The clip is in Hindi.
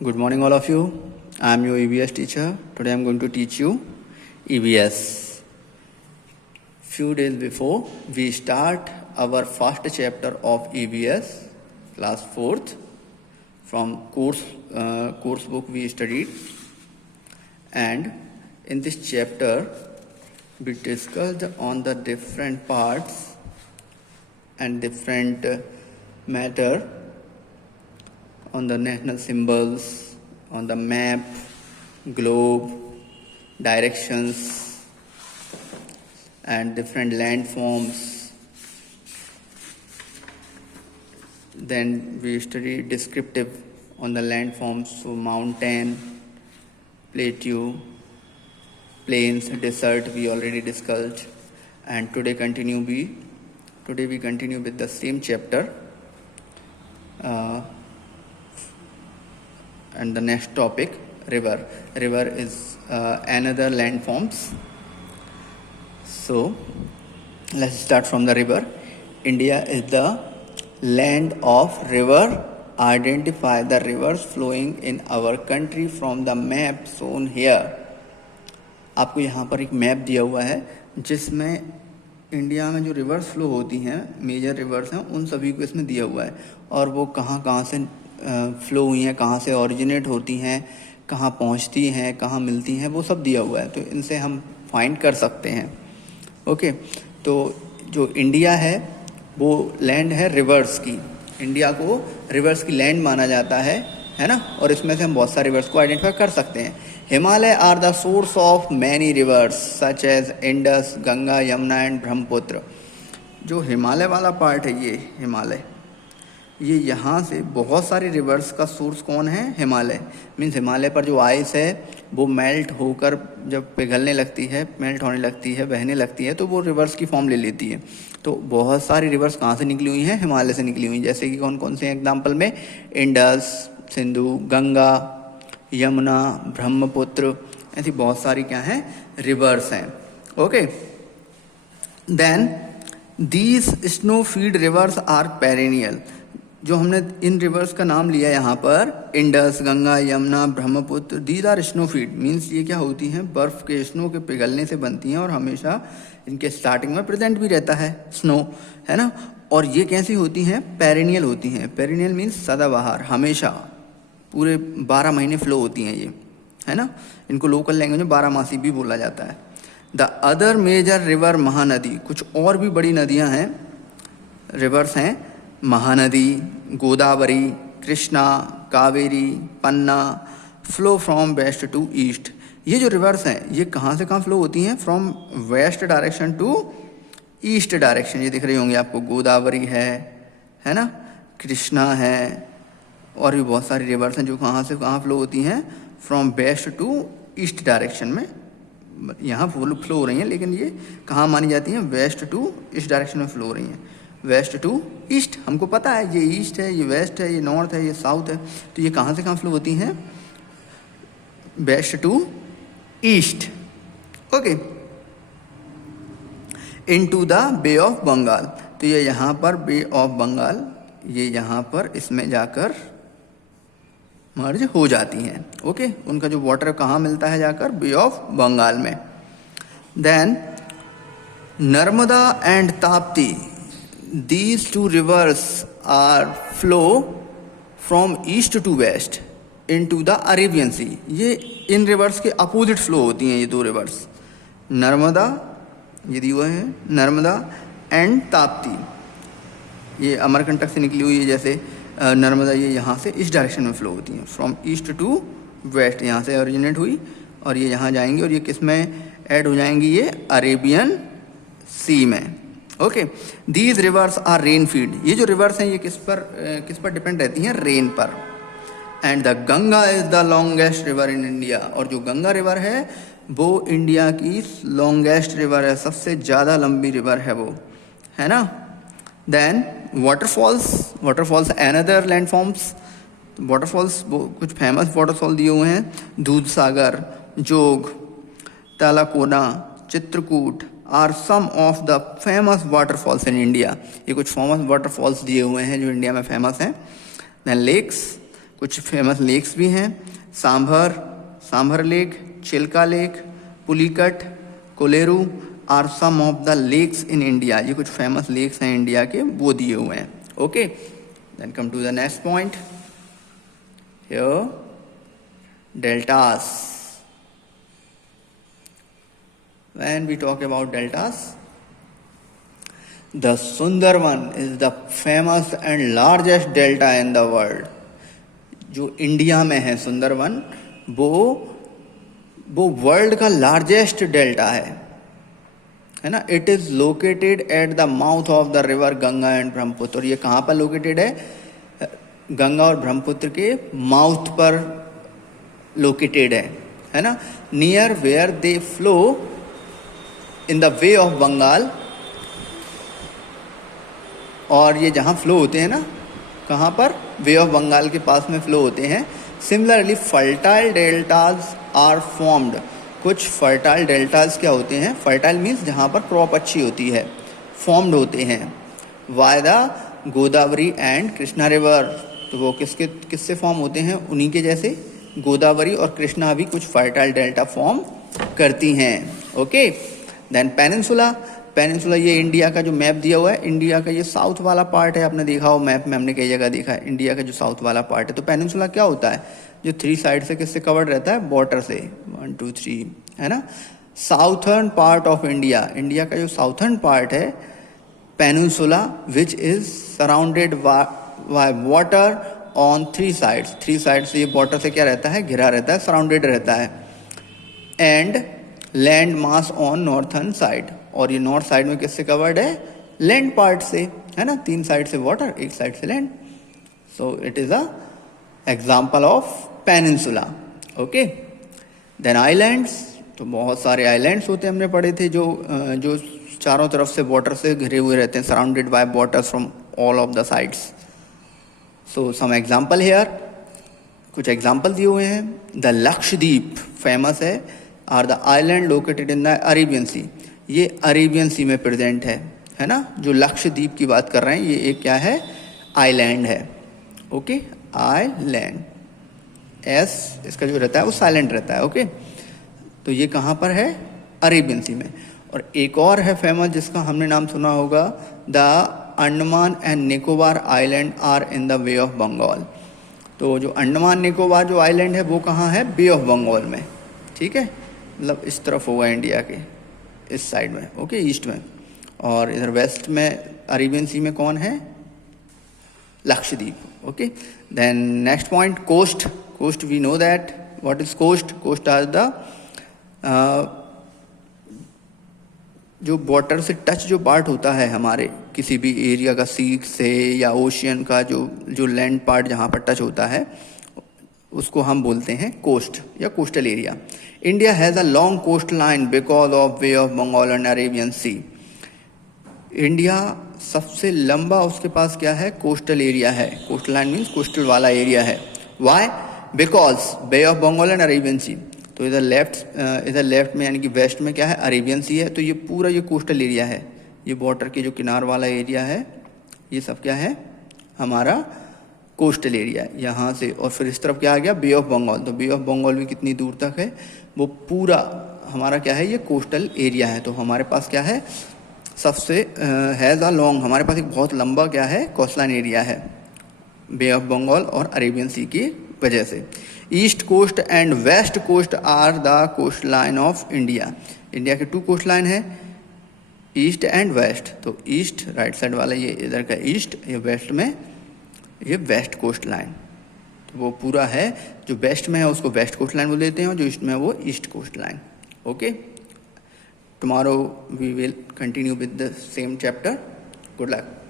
Good morning, all of you. I am your EVS teacher. Today I am going to teach you EVS. Few days before we start our first chapter of EVS, class 4th, from course book we studied, and in this chapter we discussed on the different parts and different matter on the national symbols, on the map, globe, directions, and different landforms. Then we studied descriptive on the landforms, so mountain, plateau, plains, desert we already discussed, and today we continue with the same chapter. And the next topic, river. River is another landforms. So let's start from the river. India is the land of river. Identify the rivers flowing in our country from the map shown here. आपको यहाँ पर एक मैप दिया हुआ है जिसमें इंडिया में जो रिवर्स फ्लो होती हैं, मेजर रिवर्स हैं, उन सभी को इसमें दिया हुआ है और वो कहाँ से फ्लो हुई हैं, कहाँ से ओरिजिनेट होती हैं, कहाँ पहुँचती हैं, कहाँ मिलती हैं, वो सब दिया हुआ है। तो इनसे हम फाइंड कर सकते हैं। ओके, तो जो इंडिया है वो लैंड है रिवर्स की। इंडिया को रिवर्स की लैंड माना जाता है ना, और इसमें से हम बहुत सारे रिवर्स को आइडेंटिफाई कर सकते हैं। Himalaya are the source of many rivers such as Indus, Ganga, Yamuna and Brahmaputra. जो हिमालय वाला पार्ट है, ये हिमालय, ये यहाँ से बहुत सारे रिवर्स का सोर्स कौन है? हिमालय। मीन्स हिमालय पर जो आइस है वो मेल्ट होकर जब पिघलने लगती है, मेल्ट होने लगती है, बहने लगती है, तो वो रिवर्स की फॉर्म ले लेती है। तो बहुत सारी रिवर्स कहाँ से निकली हुई हैं? हिमालय से निकली हुई। जैसे कि कौन कौन से एग्जाम्पल में? इंडस, सिंधु, गंगा, यमुना, ब्रह्मपुत्र, ऐसी बहुत सारी क्या हैं? रिवर्स हैं। Okay, then these snow fed rivers are perennial. जो हमने इन रिवर्स का नाम लिया यहाँ पर, Indus, Ganga, Yamuna, Brahmaputra, these are snow fed. Means ये क्या होती हैं? बर्फ के स्नो के पिघलने से बनती हैं और हमेशा इनके स्टार्टिंग में प्रेजेंट भी रहता है स्नो, है ना। और ये कैसी होती हैं? पेरेनियल होती हैं। पेरेनियल मीन्स सदाबहार, हमेशा पूरे 12 महीने फ्लो होती हैं ये, है ना। इनको लोकल लैंग्वेज में 12 मासी भी बोला जाता है। The other major river Mahanadi. कुछ और भी बड़ी नदियाँ हैं, रिवर्स हैं। Mahanadi, Godavari, Krishna, Kaveri, Panna, flow from west to east. ये जो रिवर्स हैं ये कहाँ से कहाँ फ्लो होती हैं? From west direction to east direction. ये दिख रही होंगी आपको, गोदावरी है ना, कृष्णा है, और भी बहुत सारी रिवर्स हैं जो कहाँ से कहाँ फ्लो होती हैं? From west to east direction में यहाँ फ्लो हो रही हैं, लेकिन ये कहाँ मानी जाती हैं? वेस्ट टू ईस्ट डायरेक्शन में फ्लो हो रही हैं। वेस्ट टू ईस्ट हमको पता है, ये ईस्ट है, ये वेस्ट है, ये नॉर्थ है, ये साउथ है। तो ये कहाँ से कहाँ फ्लो होती हैं? West to east. Okay, into the bay of Bengal. तो ये यहाँ पर बे ऑफ बंगाल, ये यहाँ पर इसमें जाकर मर्ज हो जाती हैं। ओके, उनका जो वाटर कहाँ मिलता है? जाकर बे ऑफ बंगाल में। Then Narmada and Tapti, these two rivers are flow from east to west into the Arabian Sea। ये इन रिवर्स के अपोजिट फ्लो होती हैं ये दो रिवर्स, नर्मदा, ये दी हुआ है नर्मदा, एंड ताप्ती। ये अमरकंटक से निकली हुई है, जैसे नर्मदा ये यहाँ से इस डायरेक्शन में फ्लो होती हैं, फ्रॉम ईस्ट टू वेस्ट, यहाँ से ओरिजिनेट हुई और ये यहाँ जाएंगी और ये किस में ऐड हो जाएंगी? ये अरेबियन सी में। Okay, these rivers are rain fed. ये जो रिवर्स हैं ये किस पर डिपेंड रहती हैं? रेन पर। And the Ganga is the longest river in India. और जो गंगा रिवर है वो इंडिया की लॉन्गेस्ट रिवर है, सबसे ज़्यादा लंबी रिवर है वो, है ना। Then waterfalls another landforms. Waterfalls कुछ फेमस वाटरफॉल दिए हुए हैं, Dudh Sagar, Jog, Talakona, Chitrakoot are some of the famous waterfalls in India. ये कुछ फेमस वाटरफॉल्स दिए हुए हैं जो इंडिया में फेमस हैं। देन लेक्स, कुछ फेमस लेक्स भी हैं, Sambhar lake, Chilika lake, Pulicat, Kolleru are some of the lakes in India. ये कुछ फेमस लेक्स हैं इंडिया के, वो दिए हुए हैं। Okay, then come to the next point here, deltas. When we talk about deltas, the Sundarban is the famous and largest delta in the world. जो इंडिया में है सुंदरवन, वो वर्ल्ड का लार्जेस्ट डेल्टा है ना। It is located at the mouth of the river Ganga and Brahmaputra. और ये कहाँ पर लोकेटेड है? गंगा और ब्रह्मपुत्र के माउथ पर लोकेटेड है ना, near where they flow in the bay of Bengal. और ये जहाँ फ्लो होते हैं ना, कहाँ पर? वे ऑफ बंगाल के पास में फ्लो होते हैं। Similarly fertile deltas are formed. कुछ फर्टाइल डेल्टाज क्या होते हैं? फर्टाइल मीन्स जहाँ पर क्रॉप अच्छी होती है, फॉर्म्ड होते हैं by the Godavari and Krishna river. तो वो किससे फॉर्म होते हैं? उन्हीं के जैसे गोदावरी और कृष्णा भी कुछ फर्टाइल डेल्टा फॉर्म करती हैं। ओके, देन पेनिनसुला ये इंडिया का जो मैप दिया हुआ है, इंडिया का ये साउथ वाला पार्ट है। आपने देखा हो मैप में, हमने कई जगह देखा है इंडिया का जो साउथ वाला पार्ट है। तो पेनिनसुला क्या होता है? जो 3 साइड से किससे कवर्ड रहता है? वाटर से। 1 2 3 है ना। Southern part of India, India का जो साउथर्न पार्ट है peninsula, which is surrounded by water on 3 sides. 3 side से ये वाटर से क्या रहता है? घिरा रहता है, सराउंडेड रहता है। And land mass on northern side. और ये नॉर्थ साइड में किससे कवर्ड है? लैंड पार्ट से, है ना। 3 साइड से वाटर, 1 साइड से land. So it is a example of peninsula. Okay, then islands. तो बहुत सारे आइलैंड्स होते हैं, हमने पढ़े थे, जो चारों तरफ से वाटर से घिरे हुए रहते हैं, surrounded by water from all of the sides. So some example here, कुछ एग्जाम्पल दिए हुए हैं। द लक्षद्वीप फेमस है the island located in the Arabian Sea. ये अरेबियन सी में प्रेजेंट है ना। जो लक्षद्वीप की बात कर रहे हैं, ये एक क्या है? आइलैंड है। ओके, आइलैंड, एस इसका जो रहता है वो साइलेंट रहता है। ओके, तो ये कहाँ पर है? अरेबियन सी में। और एक और है फेमस, जिसका हमने नाम सुना होगा, the Andaman and Nicobar island are in the bay of Bengal. तो जो अंडमान निकोबार जो आइलैंड है वो कहाँ है? बे ऑफ बंगाल में। ठीक है, मतलब इस तरफ होगा इंडिया के, इस साइड में। ओके, ईस्ट में। और इधर वेस्ट में अरेबियन सी में कौन है? Lakshadweep. Okay, then next point, coast we know that what is coast are the जो वाटर से टच जो पार्ट होता है हमारे किसी भी एरिया का, सी से या ओशियन का जो लैंड पार्ट जहाँ पर टच होता है, उसको हम बोलते हैं कोस्ट या coastal area. India has a long coast line because of Bay of Bengal and Arabian Sea. India सबसे लंबा उसके पास क्या है? कोस्टल एरिया है। कोस्टल लाइन मीन्स कोस्टल वाला एरिया है। Why? Because Bay of Bengal and Arabian Sea. तो इधर लेफ्ट में यानी कि वेस्ट में क्या है? अरेबियन सी है। तो ये पूरा ये कोस्टल एरिया है, ये वाटर के जो किनार वाला एरिया है, ये सब क्या है? हमारा कोस्टल एरिया। यहाँ से और फिर इस तरफ क्या आ गया? बे ऑफ बंगाल। तो बे ऑफ बंगाल भी कितनी दूर तक है? वो पूरा हमारा क्या है? ये कोस्टल एरिया है। तो हमारे पास क्या है? सबसे हैज़ अ लॉन्ग, हमारे पास एक बहुत लंबा क्या है? कोस्टलाइन एरिया है, बे ऑफ बंगाल और अरेबियन सी की वजह से। East coast and west coast are the coast line of India. India के 2 कोस्ट लाइन है, ईस्ट एंड वेस्ट। तो ईस्ट राइट साइड वाला ये इधर का ईस्ट, ये वेस्ट में ये वेस्ट कोस्ट लाइन। तो वो पूरा है, जो वेस्ट में है उसको वेस्ट कोस्ट लाइन बोल देते हैं, और जो ईस्ट में है वो east coast line. Okay, tomorrow we will continue with the same chapter. Good luck.